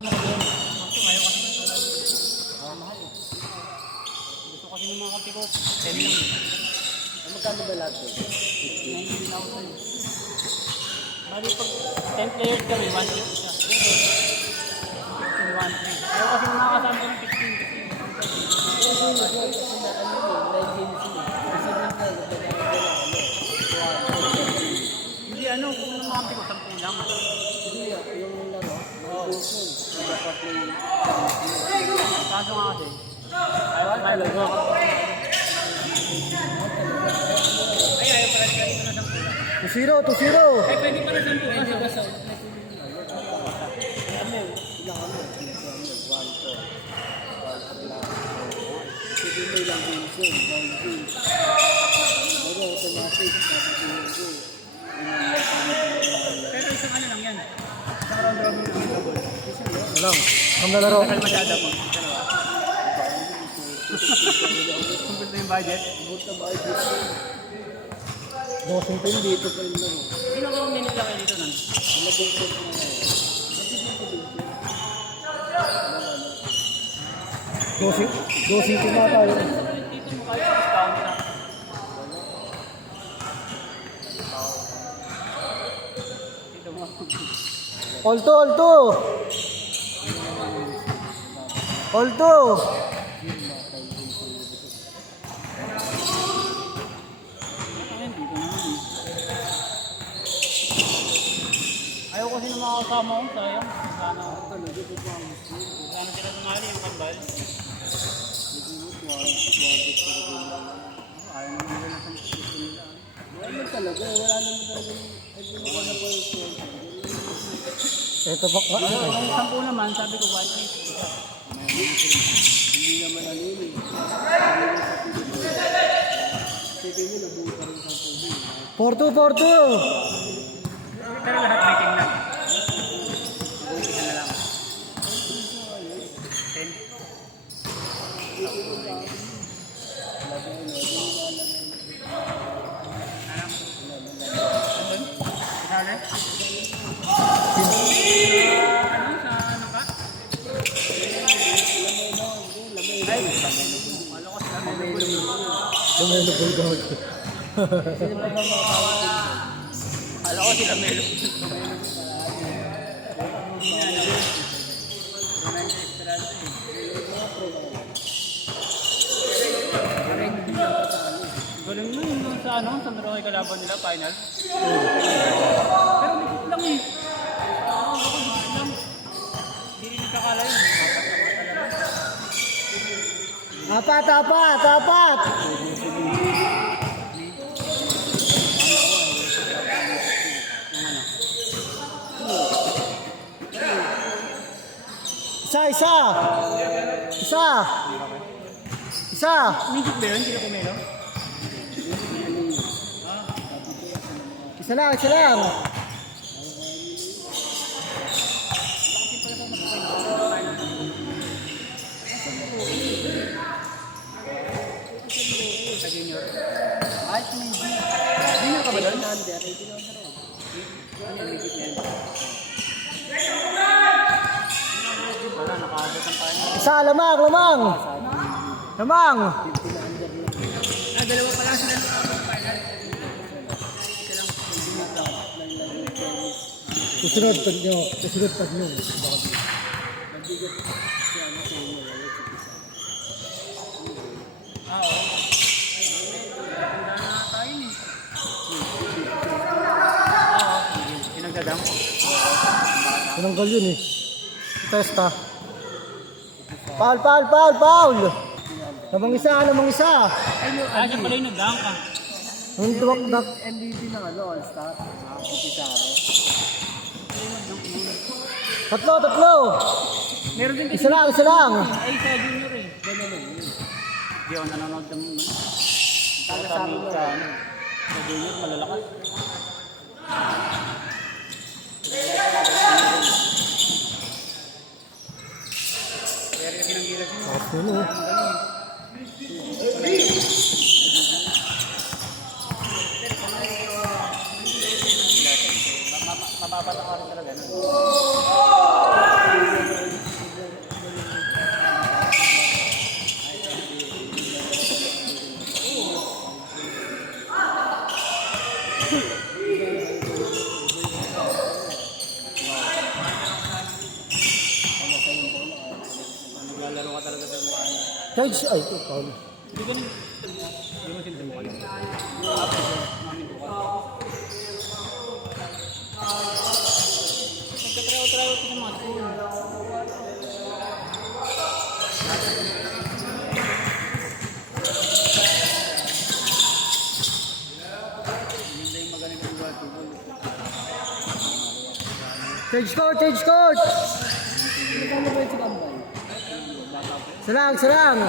Gusto kasi ng mga kape ko, 10 lang. Magkano ba lahat doon? 19,000. Bali pag 10 players kami, 1.8 siya. 1.3. Ayaw kasi ng mga kasama ng 15 kasi. Hindi ano, kung ng mga kape ko, 10 lang. Hindi, yung laro, mag-gusto. Magpaplay. Kaso nga kasi, ayaw talaga. Ayaw pala siya ito na 10 lang. 2-0. Ay, pwede pala 10 kaso. Pero isang ano lang yan. Isang round robin lang yung double. Walang. Ang lalaro. Mahal masyado po. Dalawa. Kumpul na yung budget. Dosing pa yun dito pa yun. Sino ka mong minila kayo dito nun? Dosing pa tayo. Dito mo kayo discount na. Dito mo. Alto. Ayun, dito naman. Ayaw kasi ng mga kasama ko, sayang. Sana sila sumali yung kambal. Ayaw naman nila sa gusto nila. Wala talaga, wala naman talaga. Ito pa. Yung 10 naman, sabi ko 1.8. Hindi naman alili. Sige nyo, nabuo pa rin sa pubi. 4-2. Pero lahat breaking lang. Isa na lang. 10. Isali? Ano? Sa ano ka? Ay, malakas kami. Lumelo bulgog. Kala ko sila Melo. Galing mo yung sa ano, sa Merauke kalaban nila, final. Pero likot lang eh. Likot lang. Hindi rin nagkakala yun. Apat. Isa. Music ba yun? Hindi na kumelo? Isa lang. Sa junior. Ay, may junior ka ba doon? Wala, nakaabot ang final. Isa, lamang. Ah, dalawa pa lang sila nakaabot ang final. Isa lang. Susunod pag nyo. Ah, oo. Tanda na tayo eh. Oo, pinagdadam ko. Tinanggal yun eh. Testa. Foul. Namang isa. Ah, siya pala yung nagdam ka. Ang duwak-dak. MVP ng ano, all-star. Nakakupisaro. Tatlo. Meron din Isa lang. Ay, sa junior eh. Hindi ako nanonood ng ano. Sabi mo sa ano. Sa junior, malalakas. Kaya rin ng gilas yun. Tapos yun eh. Mababa na ka rin talaga. Charge. Ay, ito, foul. Hindi ko hindi mo sinubukan. Nagkatraw-traw ito sa mga school. Hindi yung magaling ng basketball. Change court, change court. Ano ba yung sikambay? Silang. Sila.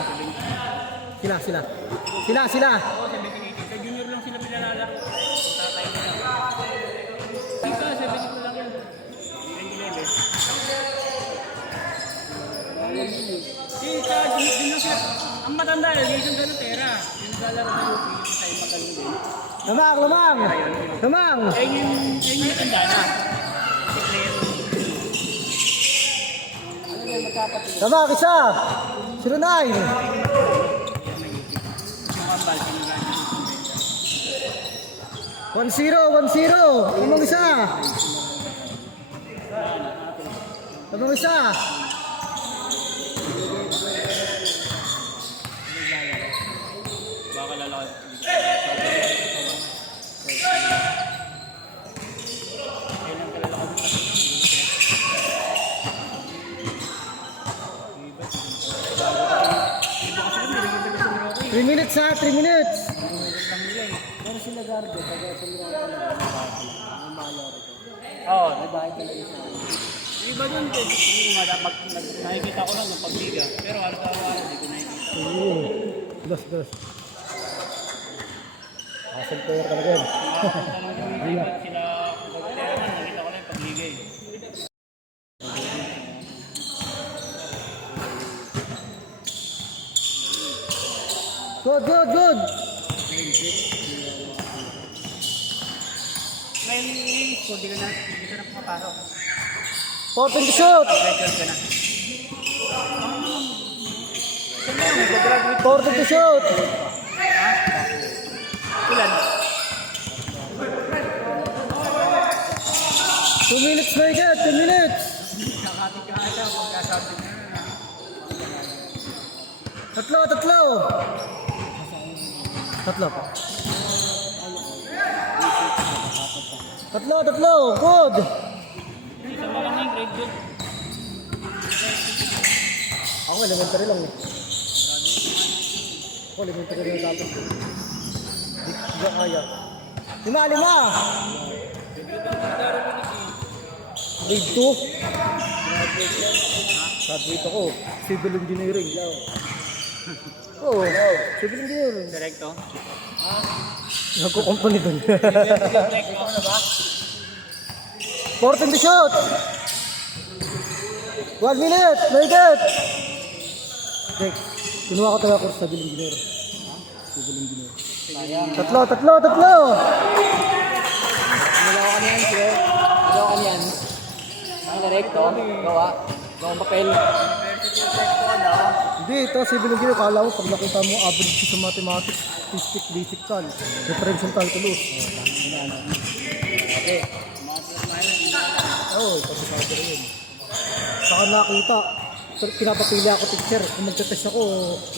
Oo, 17-18. Sa junior lang sila pinalalaro. Tatay nila. Ay ka, 17 lang yan. Hindi rin 11. Sa junior lang sila. Ang matanda yun, Jason Galutera. Yung lalaro sa UP, tayo magaling din. Lamang. Eh, yung tanda na. Si Claire. Ano ba yung magkapatid? Lamang, isa. 09. Yung kambal, sinagalan. 1-0. Lamang isa. Baka lalaki. Kailan ka lalaki? 3 minutes ha, 3 minutes. Pero sila Gardo, taga sa Miranda na. Ang malaro ko. Oo. May bahay talaga sa akin. Yung iba dun, nakikita ko lang yung pagliga. Pero araw-araw, hindi ko nakikita. Dos. Asal player talaga yan. Nakapunta lang yung iba sila, Galutera man, nakita ko lang yung pagliga eh. Good. May school, di ka na pumapasok. 14 to shoot. Record ka na. 14 to shoot. Ilan? 2 minutes na ikat, 2 minutes. Nakatik ka ata, pagkasabi na. Tatlo pa. Tatlo. Good. Isa mo lang yung grade good. Ako elementary lang eh. Dapat. Di ko kaya. 5. Grade 2. Graduate ako. Civil engineering. Oo, civil engineering. Direkto. Nagko-company dun. Direkto na ba? 14 to shoot. 1 minute. Nakikit. Okay. Kinuha ko talaga course sa civil engineer. Civil engineer. Tatlo. Nilaw ka niyan, sir. Nilaw ka niyan. Ang direkto, gawa. Gawang papel. University of Tech ko na. Hindi, ito civil engineer. Kala mo pag nakita mo average sa mathematics, statistics, basic cal, differential calculus. Okay. Oo, pagkakasya rin yun. Saka nakita, pinapapili ako teacher. Kung magte-test ako,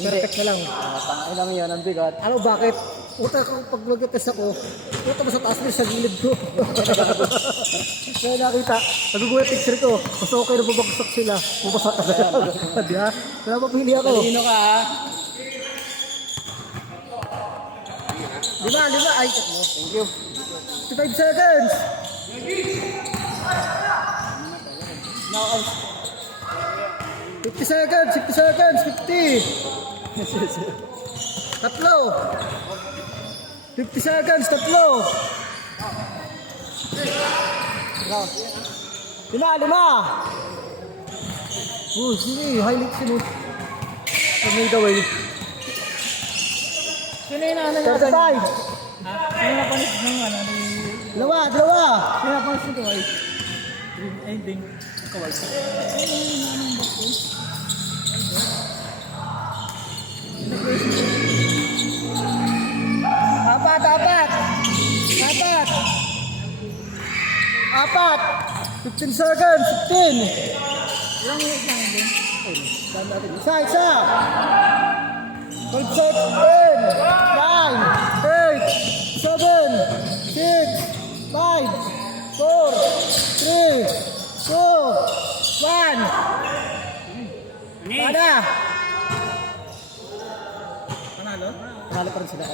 perfect na lang. Tangin lang yun, ang bigat. Ano, bakit? Uta ko, pag mag-test ako, uta mo sa taas mo sa gilid ko. Kaya nakita, nagugulat teacher ko. Mas okay na babagsak sila. Bubasa ka na lang. Di ha? Kaya mapili ako. Talino ka, ha? 5. Ay, tatlo. Thank you. 55 seconds. Now, 50 seconds. 50. Tatlo. 50 seconds. Tatlo. 5. Oh, sige. Highlights yun. Made away. sino yung ano 35. niya? Sino napanis ng ano? Dalawa. Sino napanis nito ay? Ending. Kawal. Apat. 15 seconds. 15. Ilang minutes lang din? Isa, isa! 12 shot, 10, 9, 8, 7, 6, 5, 4, 3, 2, 1. Pada! Panalo? Panalo pa rin sila.